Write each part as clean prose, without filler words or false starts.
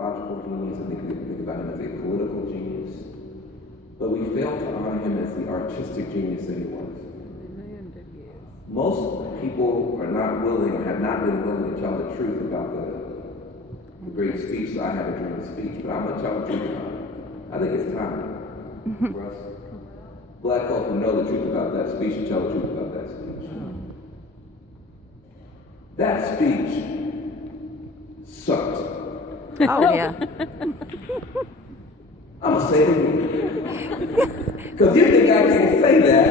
technological genius, I think we think about him as a political genius. But we fail to honor him as the artistic genius that he was. Most people are not willing or have not been willing to tell the truth about the great speech that I had during the speech, but I'm going to tell the truth about it. I think it's time for us Black folk who know the truth about that speech to tell the truth about that speech. That speech sucked. Oh, yeah. I'm going to say it again. Because you think I can say that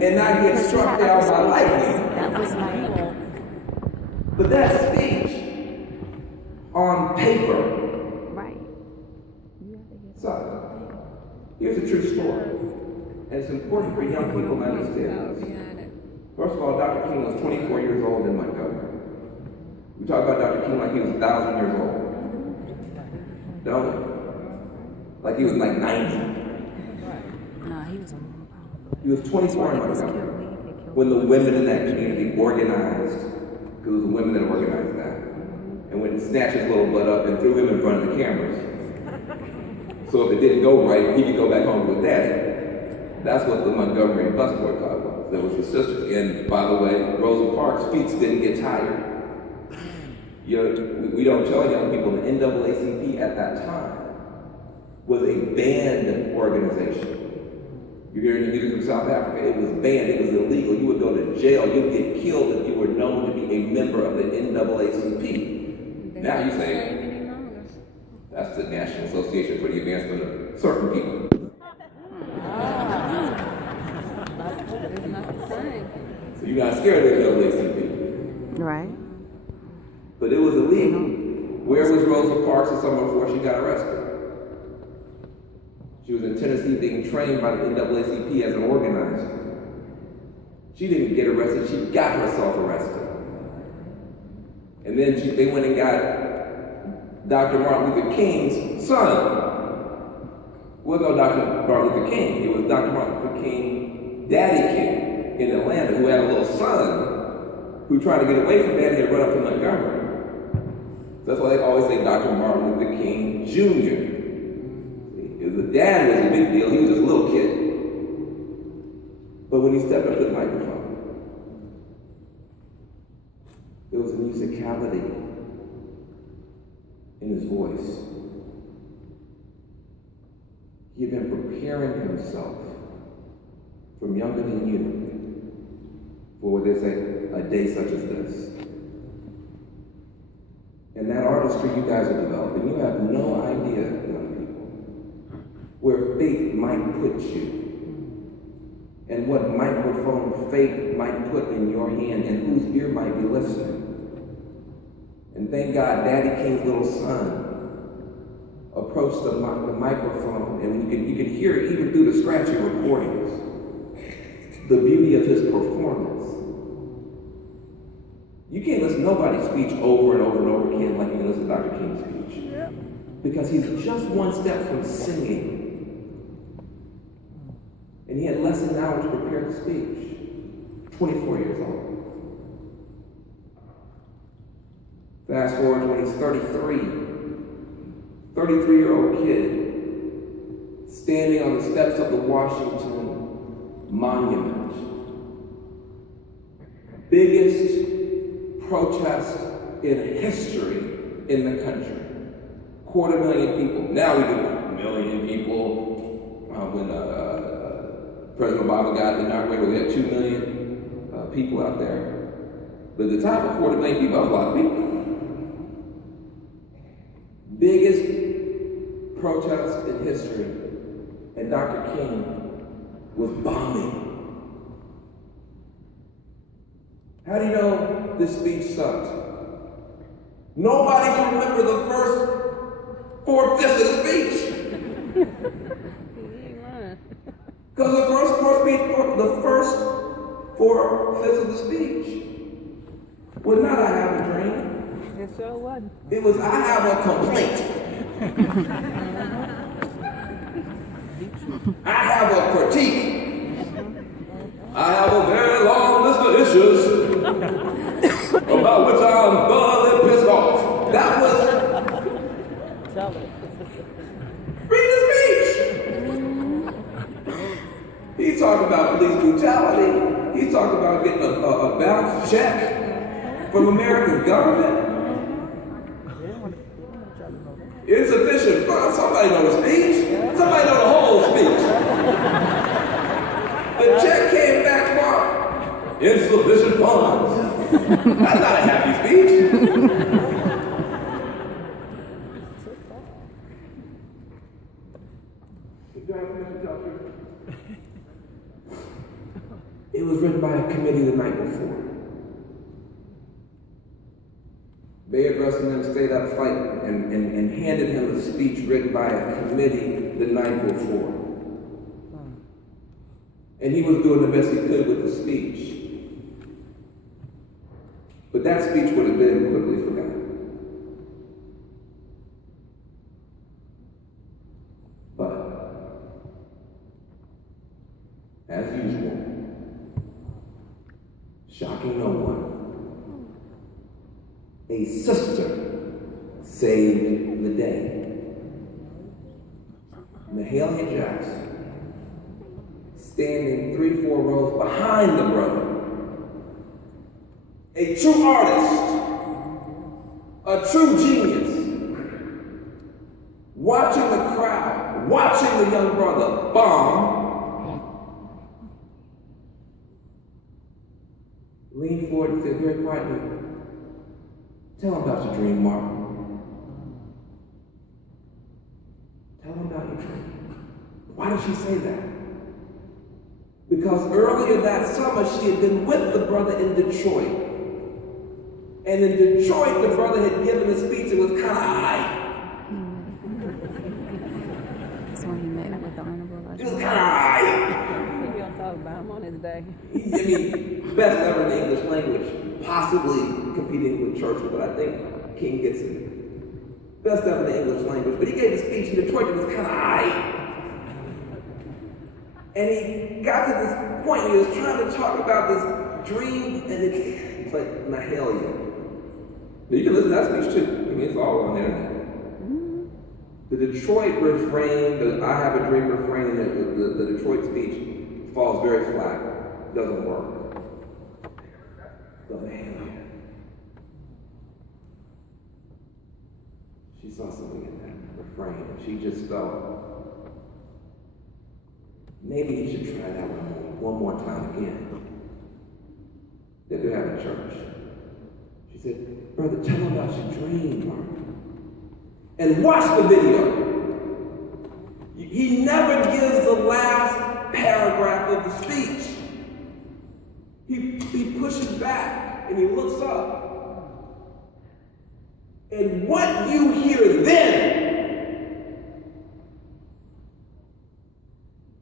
and not get struck down by lightning. That was like, But that speech on paper right. sucked. Here's a true story. And it's important for young people to understand this. First of all, Dr. King was 24 years old in Montgomery. We talk about Dr. King like he was 1,000 years old. Don't we? Like he was like 90. No, he was a He was 24 in Montgomery when the women in that community organized, because it was the women that organized that, and went and snatched his little butt up and threw him in front of the cameras. So if it didn't go right, he could go back home with daddy. That's what the Montgomery bus boycott was. There was the sisters. And by the way, Rosa Parks' feet didn't get tired. You know, we don't tell young people the NAACP at that time was a banned organization. You're hearing music from South Africa. It was banned. It was illegal. You would go to jail. You'd get killed if you were known to be a member of the NAACP. Now you say, that's the National Association for the Advancement of Certain People. So you're not scared of the NAACP. right. But it was illegal. Where was Rosa Parks the summer before she got arrested? She was in Tennessee being trained by the NAACP as an organizer. She didn't get arrested, she got herself arrested. And then they went and got Dr. Martin Luther King's son. Well, no, Dr. Martin Luther King. It was Dr. Martin Luther King, Daddy King in Atlanta, who had a little son who tried to get away from Daddy and run up to Montgomery. That's why they always say Dr. Martin Luther King Jr. The dad was a big deal, he was just a little kid. But when he stepped up to the microphone, there was a musicality in his voice. He had been preparing himself from younger than you for what they say, a day such as this. And that artistry you guys are developing, you have no idea, young people, where faith might put you and what microphone faith might put in your hand and whose ear might be listening. And thank God Daddy King's little son approached the microphone, and you could hear it even through the scratchy recordings, the beauty of his performance. You can't listen to nobody's speech over and over and over again like you can listen to Dr. King's speech. Yeah. Because he's just one step from singing. And he had less than an hour to prepare the speech. 24 years old. Fast forward to when he's 33. 33-year-old kid standing on the steps of the Washington Monument. Biggest protest in history in the country. 250,000 people. Now we do 1 million people. When President Obama got inaugurated, we had 2 million people out there. But at the time of 250,000 people, that was a lot of people. Biggest protest in history. And Dr. King was bombing. How do you know this speech sucked? Nobody can remember the first 4/5 of the speech. Because the first 4/5 of the speech was not "I have a dream." It sure wasn't. It was "I have a complaint." I have a critique. I have a very long list of issues about which I'm thoroughly pissed off. That was Tell it. Read the speech. He's talking about police brutality. He's talking about getting a bounced check from American government. Insufficient funds. Somebody know the speech. Somebody know the whole speech. The check came back marked. Insufficient funds. That's not a happy speech. It was written by a committee the night before. Bayard Rustin then stayed up fighting and handed him a speech written by a committee the night before. And he was doing the best he could with the speech. But that speech would have been quickly forgotten. But, as usual, shocking no one, a sister saved the day. Mahalia Jackson, standing 3-4 rows behind the brother, a true artist, a true genius, watching the crowd, watching the young brother bomb, leaned forward and said very quietly, "Tell him about your dream, Mark. Tell him about your dream." Why did she say that? Because earlier that summer she had been with the brother in Detroit. And in Detroit, the brother had given a speech that was kind of high. That's when he met with the Honorable It was kind of high. He gonna talk about him on his day. I mean, best ever in the English language, possibly competing with Churchill, but I think King gets it. Best ever in the English language. But he gave a speech in Detroit that was kind of high. And he got to this point where he was trying to talk about this dream, and it's like Mahalia. You can listen to that speech too. I mean, it's all on the internet. The Detroit refrain, the I have a dream refrain, and the Detroit speech falls very flat. Doesn't work. But Mahalia, she saw something in that refrain, and she just felt, maybe you should try that one more time again. That they're having church. She said, "Brother, tell him about your dream, Mark. And watch the video." He never gives the last paragraph of the speech. He pushes back and he looks up. And what you hear then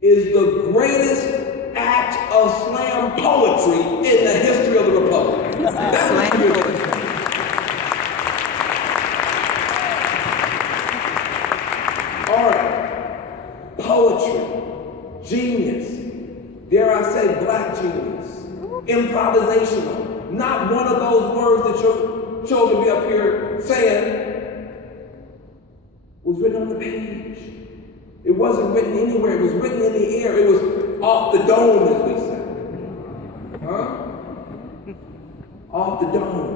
is the greatest act of slam poetry in the history of the Republic. That's what you hear. Art, poetry, genius, dare I say black genius, improvisational. Not one of those words that your children be up here saying was written on the page. It wasn't written anywhere. It was written in the air. It was off the dome, as we say. Huh? Off the dome.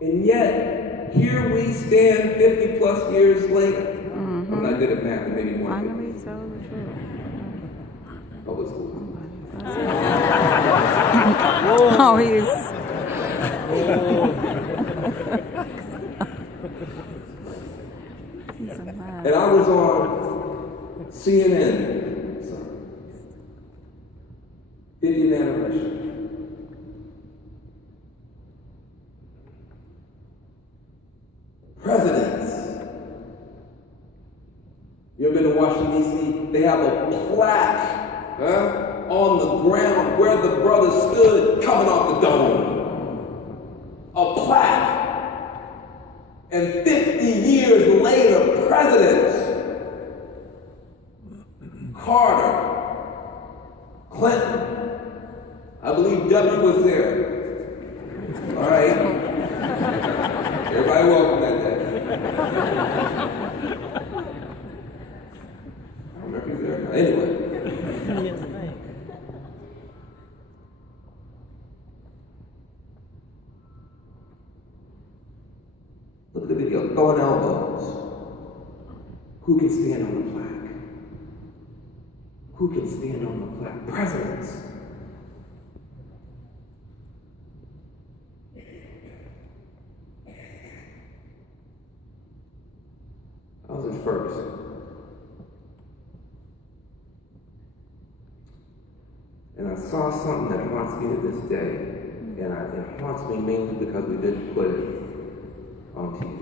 And yet, here we stand 50 plus years later. I'm not good at math, but maybe more. Finally told the truth. Public school. Oh, he's. He's a mess. And I was on CNN, 50th anniversary. Presidents. You ever been to Washington, D.C.? They have a plaque on the ground where the brother stood coming off the dome. A plaque. And 50 years later, presidents, Carter, Clinton, I believe W was there. All right. Everybody welcome that day. the video, throwing elbows. Who can stand on the plaque? Who can stand on the plaque? Presidents. I was in Ferguson. And I saw something that haunts me to this day. And it haunts me mainly because we didn't put it on TV.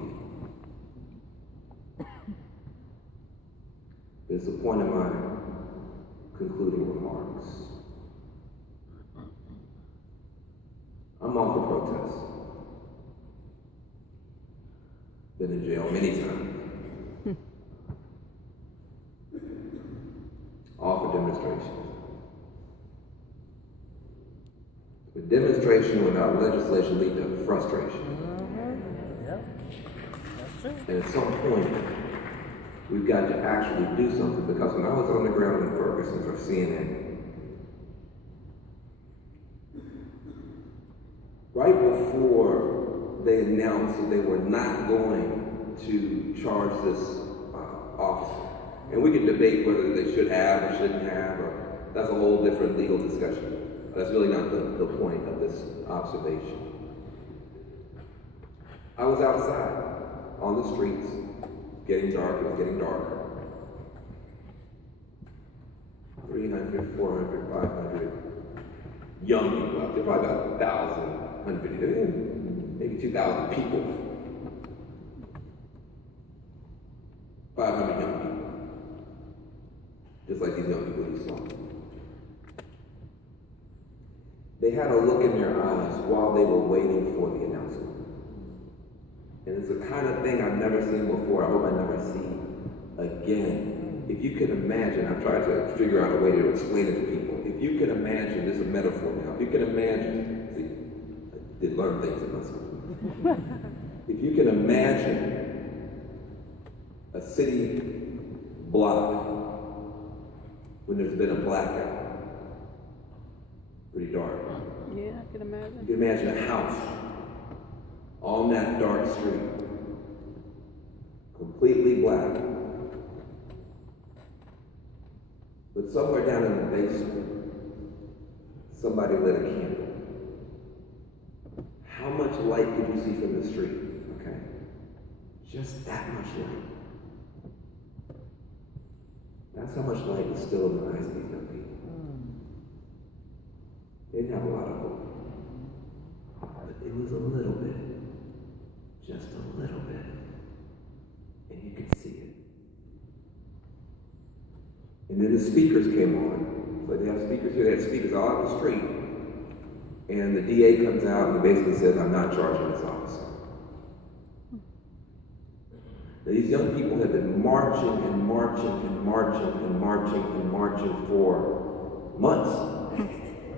It's the point of my concluding remarks. I'm all for protest. Been in jail many times. All for demonstrations. But demonstration without legislation leads to frustration. And at some point, we've got to actually do something, because when I was on the ground in Ferguson for CNN, right before they announced that they were not going to charge this officer, and we can debate whether they should have or shouldn't have, or that's a whole different legal discussion. That's really not the point of this observation. I was outside on the streets, getting dark, it was getting darker. 300, 400, 500 young people out there, probably about 1,000, 150, maybe 2,000 people. 500 young people. Just like these young people you saw. They had a look in their eyes while they were waiting for the announcement. And it's the kind of thing I've never seen before. I hope I never see again. If you can imagine, I've tried to figure out a way to explain it to people. If you can imagine, this is a metaphor now. If you can imagine, see, I did learn things in my school. If you can imagine a city block when there's been a blackout, pretty dark. Yeah, I can imagine. You can imagine a house on that dark street, completely black. But somewhere down in the basement, somebody lit a candle. How much light could you see from the street? Okay? Just that much light. That's how much light was still in the eyes of these young people. They didn't have a lot of hope. But it was a little bit. Just a little bit. And you could see it. And then the speakers came on. So they have speakers here, they had speakers all out the street. And the DA comes out and basically says, I'm not charging this officer. Now, these young people have been marching and marching and marching and marching and marching for months.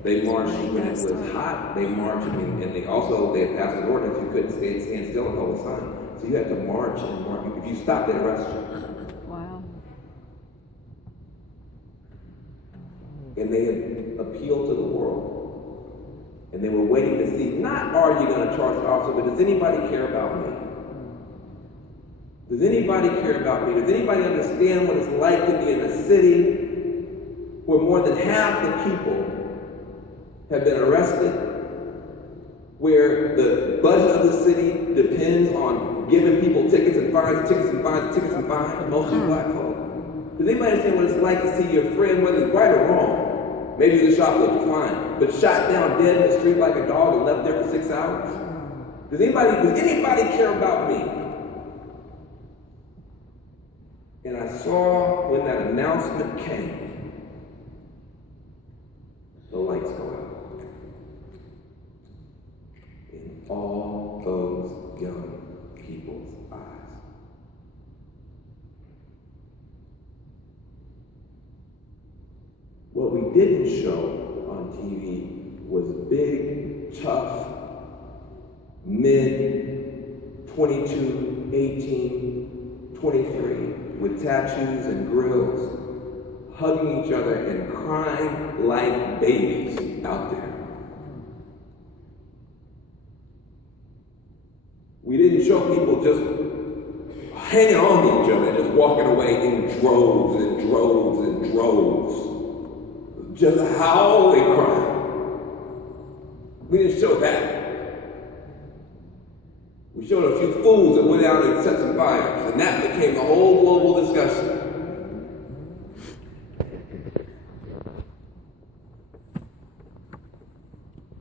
They marched when it was hot. They marched, and they had passed an ordinance you couldn't stand still and hold a sign. So you had to march and march. If you stopped, they'd arrest you. Wow. And they had appealed to the world. And they were waiting to see, not are you going to charge the officer, but does anybody care about me? Does anybody care about me? Does anybody understand what it's like to be in a city where more than half the people have been arrested, where the budget of the city depends on giving people tickets and fines, tickets and fines, tickets and fines, mostly black folk? Does anybody understand what it's like to see your friend, whether it's right or wrong, maybe he's a shoplifter, fine, but shot down dead in the street like a dog and left there for 6 hours? Does anybody care about me? And I saw when that announcement came, the lights go out. In all those young people's eyes. What we didn't show on TV was big, tough, mid 22, 18, 23, with tattoos and grills, hugging each other and crying like babies out there. We didn't show people just hanging on to each other, just walking away in droves and droves and droves. Just howling crying. We didn't show that. We showed a few fools that went out and set some fires, and that became a whole global discussion.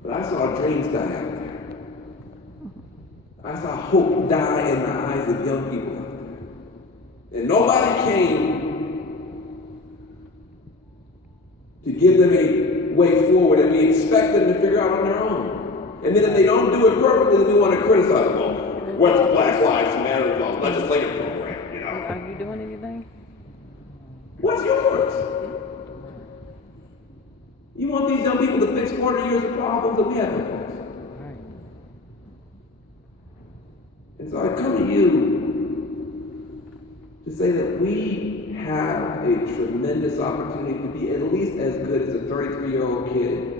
But I saw dreams die out there. I saw hope die in the eyes of young people out there. And nobody came to give them a way forward, and we expect them to figure out on their own. And then if they don't do it perfectly, then we want to criticize them. Well, what's Black Lives Matter legislative program, you know? Are you doing anything? What's yours? You want these young people to fix 40 years of problems that we haven't fixed. Right. And so I come to you to say that we have a tremendous opportunity to be at least as good as a 33-year-old kid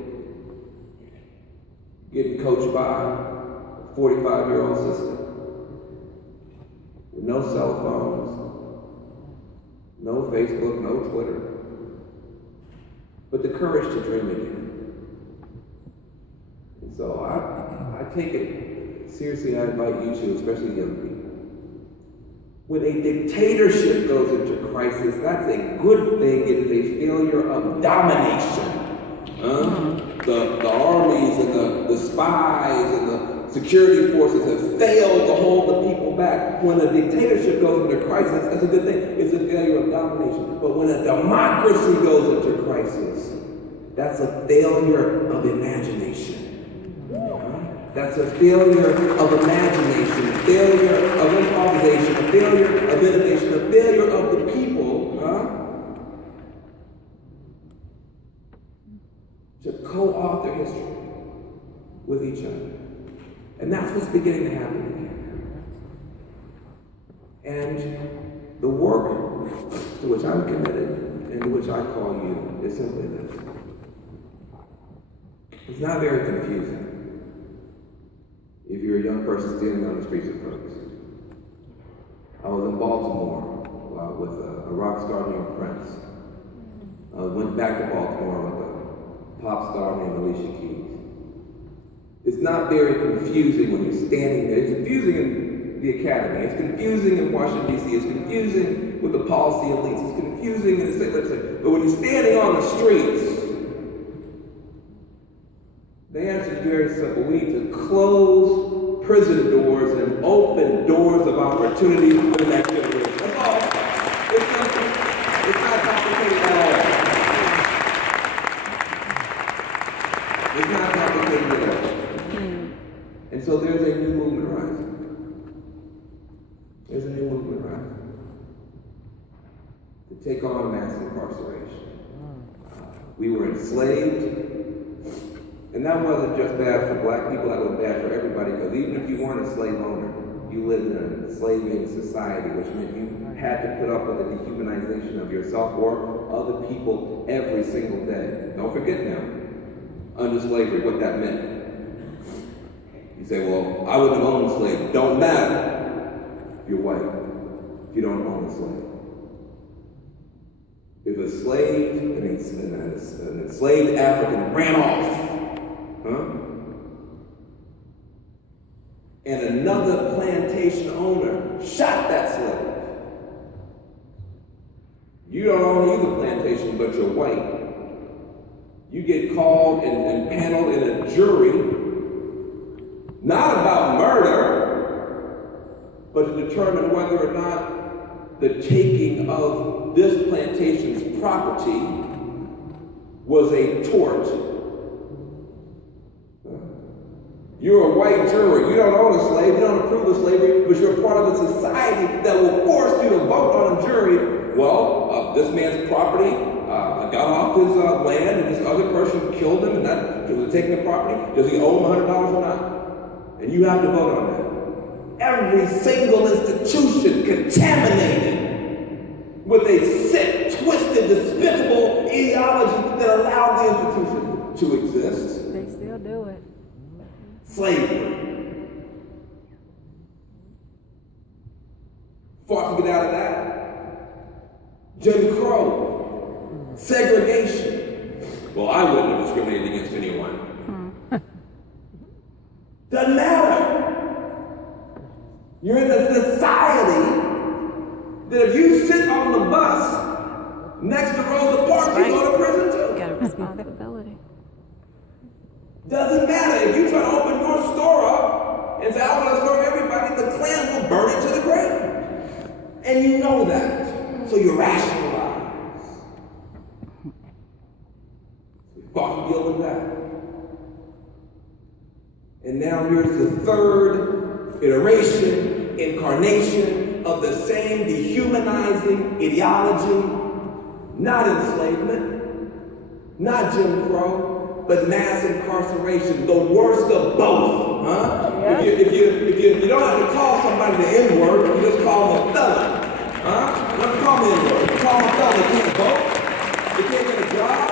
getting coached by a 45-year-old sister with no cell phones, no Facebook, no Twitter, but the courage to dream again. And so I take it seriously. I invite you to, especially young people. When a dictatorship goes into crisis, that's a good thing. It is a failure of domination. The armies and the spies and the security forces have failed to hold the people back. When a dictatorship goes into crisis, that's a good thing. It's a failure of domination. But when a democracy goes into crisis, that's a failure of imagination. That's a failure of imagination, a failure of improvisation, a failure of innovation, a failure of the people to co-author history with each other. And that's what's beginning to happen again. And the work to which I'm committed and to which I call you is simply this. It's not very confusing if you're a young person standing on the streets of Ferguson. I was in Baltimore with a rock star named Prince. I went back to Baltimore with a pop star named Alicia Keys. It's not very confusing when you're standing there. It's confusing in the academy. It's confusing in Washington, D.C. It's confusing with the policy elites. It's confusing in the state legislature. But when you're standing on the streets, the answer is very simple. We need to close prison doors and open doors of opportunity for the next generation. That's all. It's simple. It's not complicated at all. It's not complicated at all. And so there's a new movement rising. There's a new movement rising to take on mass incarceration. We were enslaved. And that wasn't just bad for black people, that was bad for everybody, because even if you weren't a slave owner, you lived in an enslaving society, which meant you had to put up with the dehumanization of yourself or other people every single day. Don't forget now, under slavery, what that meant. You say, well, I wouldn't have owned a slave. Don't matter if you're white, if you don't own a slave. If a slave, an enslaved African ran off, and another plantation owner shot that slave. You don't own either plantation, but you're white. You get called and paneled in a jury, not about murder, but to determine whether or not the taking of this plantation's property was a tort. You're a white juror. You don't own a slave. You don't approve of slavery, but you're part of a society that will force you to vote on a jury. Well, this man's property got off his land, and this other person killed him, and that was taking the property. Does he owe him $100 or not? And you have to vote on that. Every single institution contaminated with a sick, twisted, despicable ideology that allowed the institution to exist. They still do it. Slavery. Fought to get out of that. Jim Crow. Segregation. Well, I wouldn't have discriminated against anyone. Doesn't matter. You're in a society that if you sit on the bus next to Rosa Parks, you go to prison too. You got a responsibility. Doesn't matter. If you try to open your store up and say, I want to serve everybody, the Klan will burn it to the ground. And you know that. So you rationalize. We fought to deal with that. And now here's the third iteration, incarnation of the same dehumanizing ideology. Not enslavement, not Jim Crow, but mass incarceration, the worst of both. Huh? Yeah. If you don't have to call somebody the N-word, you just call them a felon. Huh? You don't have to call them the N-word. You call them a felon, they can't vote, they can't get a job.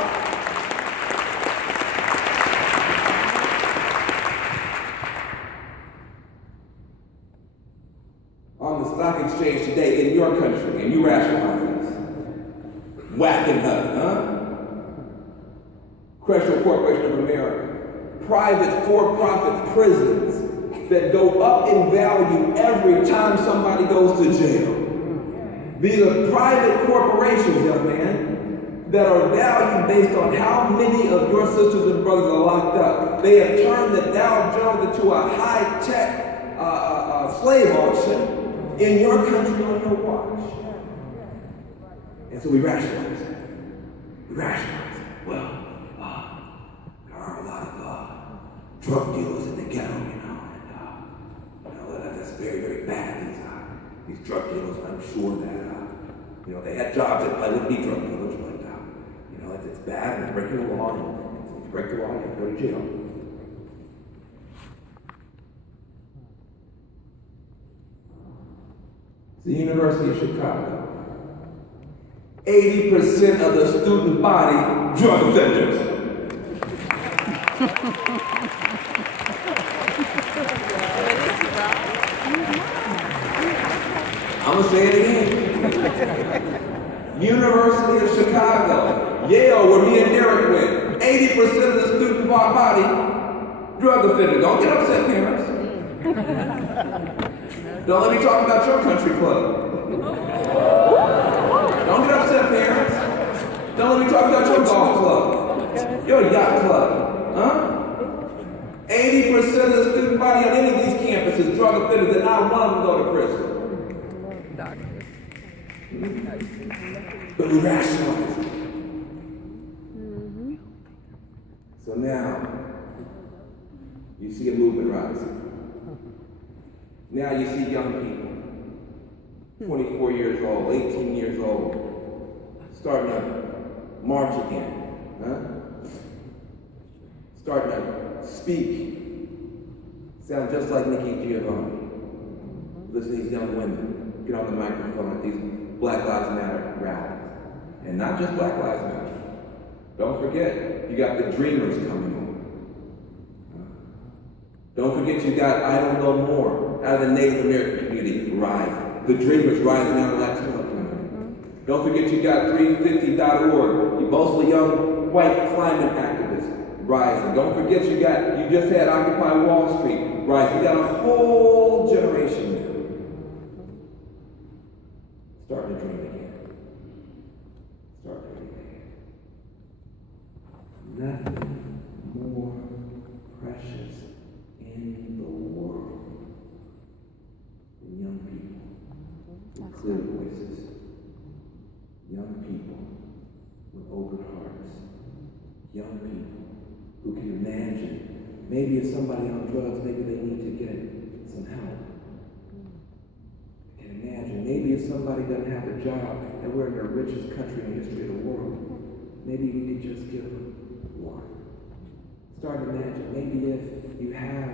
On the stock exchange today in your country, and you rationalize this. Whacking her, huh? Crescent Corporation of America. Private for-profit prisons that go up in value every time somebody goes to jail. These are private corporations, young man, that are valued based on how many of your sisters and brothers are locked up. They have turned the Dow Jones into a high-tech slave auction in your country on your watch. And so we rationalize it. We rationalize it. Well, there are a lot of drug dealers in the ghetto, and that's very, very bad. These drug dealers, I'm sure that they had jobs that probably wouldn't be drug dealers, but it's bad and it's breaking the law. And if you break the law, you have to go to jail. The University of Chicago. 80% of the student body, drug offenders. I'm going to say it again. University of Chicago, Yale, where me and Derek went. 80% of the student body, drug offenders. Don't get upset, parents. Don't let me talk about your country club. Don't get upset, parents. Don't let me talk about your golf club, your yacht club, huh? 80% of the student body on any of these campuses, drug offenders, and not one of them go to prison. But we rationalize it. So now, you see a movement rising. Now you see young people, 24 years old, 18 years old, starting to march again, huh? Starting to speak, sound just like Nikki Giovanni. Listen to these young women get on the microphone at these Black Lives Matter rallies. And not just Black Lives Matter. Don't forget, you got the Dreamers coming on. Don't forget you got I Don't Know More out of the Native American community rising. The Dreamers rising out of the Latino community. Don't forget you got 350.org, you mostly young white climate activists rising. Don't forget you just had Occupy Wall Street rising. You got a whole generation now starting to dream again. Start dreaming again. Nothing more precious in the world than young people with clear voices, young people with open hearts, young people who can imagine maybe if somebody on drugs, maybe they need to get some help. Can imagine maybe if somebody doesn't have a job and we're in the richest country in the history of the world, maybe we could just give them one. Start to imagine maybe if you have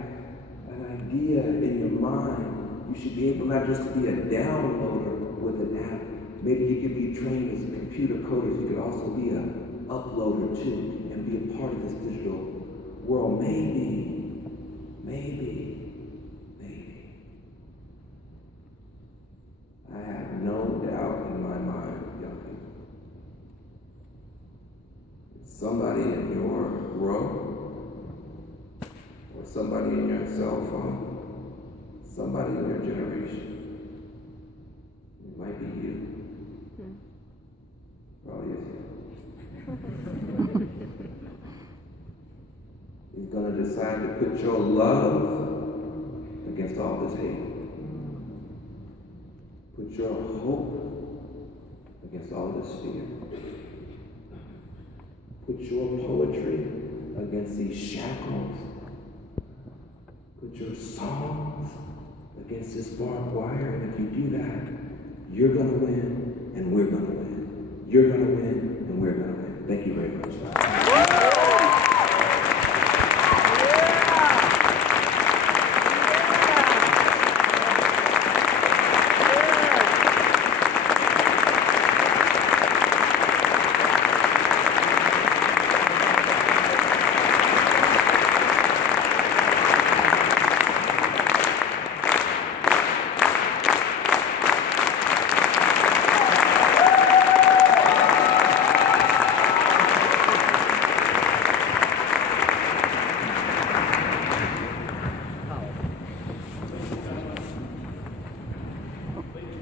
an idea in your mind, you should be able not just to be a downloader with an app. Maybe you could be trained as computer coders. You could also be an uploader too and be a part of this digital world. Maybe. I have somebody in your row, or somebody in your cell phone, somebody in your generation. It might be you. Probably is you. He's going to decide to put your love against all this hate. Put your hope against all this fear. Put your poetry against these shackles. Put your songs against this barbed wire. And if you do that, you're going to win and we're going to win. You're going to win and we're going to win. Thank you very much.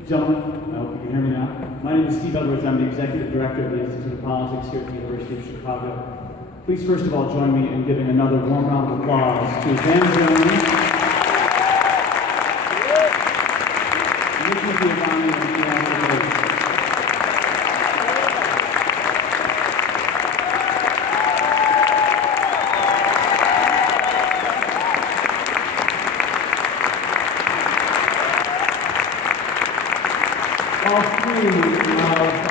Gentlemen, I hope you can hear me now. My name is Steve Edwards. I'm the Executive Director of the Institute of Politics here at the University of Chicago. Please first of all join me in giving another warm round of applause to Van Jones, Nikki Giovanni, and Ian Lewis. All three of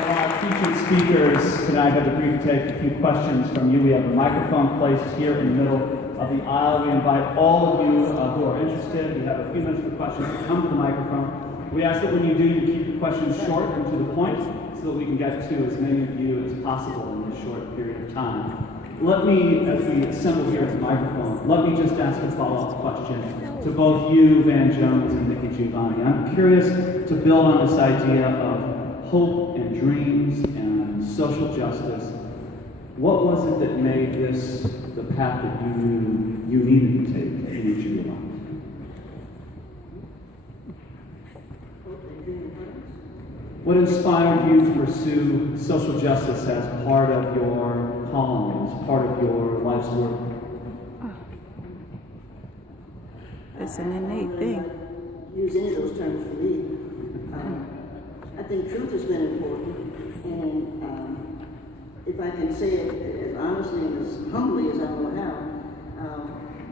our featured speakers tonight have agreed to take a few questions from you. We have a microphone placed here in the middle of the aisle. We invite all of you who are interested, we have a few minutes for questions, to come to the microphone. We ask that when you do, you keep the questions short and to the point so that we can get to as many of you as possible in this short period of time. Let me, as we assemble here at the microphone, let me just ask a follow-up question to both you, Van Jones, and Nikki Giovanni. I'm curious to build on this idea of hope and dreams and social justice. What was it that made this the path that you knew you needed to take in each of your lives? What inspired you to pursue social justice as part of your calling, as part of your life's work? It's an innate thing. Use any of those terms for me. I think truth has been important, and if I can say it as honestly and as humbly as I know how,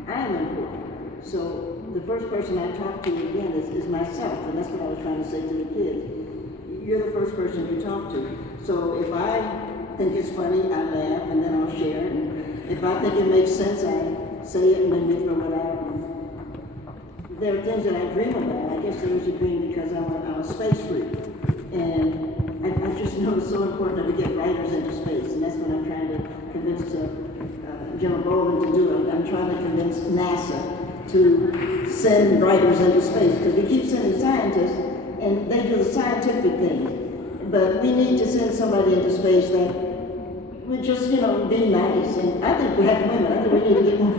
I am important. So the first person I talk to again is myself, and that's what I was trying to say to the kids. You're the first person you talk to. So if I think it's funny, I laugh, and then I'll share it. And if I think it makes sense, I say it and then we throw it out. There are things that I dream about. I guess there was a dream because I'm a space freak. And I just know it's so important that we get writers into space. And that's what I'm trying to convince General Bolden to do. I'm trying to convince NASA to send writers into space. Because we keep sending scientists, and they do the scientific thing. But we need to send somebody into space that would just, be nice. And I think black women, I think we need to get more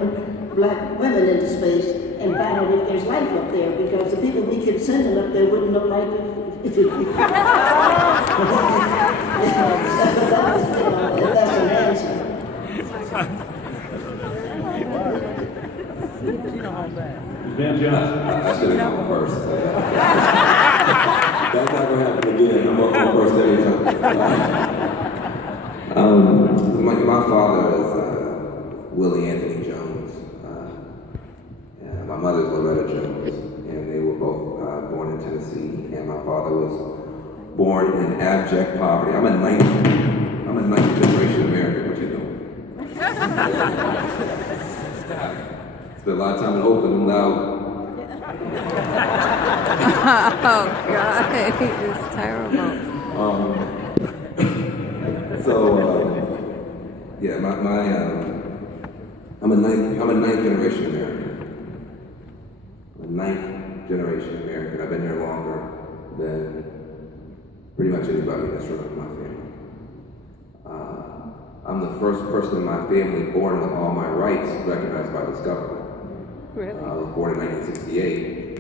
black women into space and find out if there's life up there, because the people we keep sending up there wouldn't know life if it that's an answer. Van Jones. I should have gone first. That's not going to happen again. I'm going first every time. My father is Willie Anthony Jones. And my mother's Loretta Jones. And they were both born in Tennessee. And my father was born in abject poverty. I'm a ninth generation American. What you doing? Spent a lot of time in Oakland and loud. Oh God, it's terrible. I'm a ninth generation American. I'm a ninth generation American. I've been here longer than pretty much anybody in this room in my family. I'm the first person in my family born with all my rights recognized by this government. Really? I was born in 1968.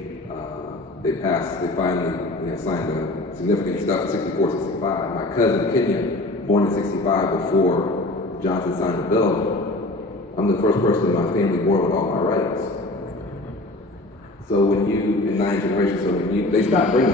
They finally signed the significant stuff in 64, 65. My cousin Kenya, born in 65 before Johnson signed the bill. I'm the first person in my family born with all my rights. So when you, in 9 generations, they stopped bringing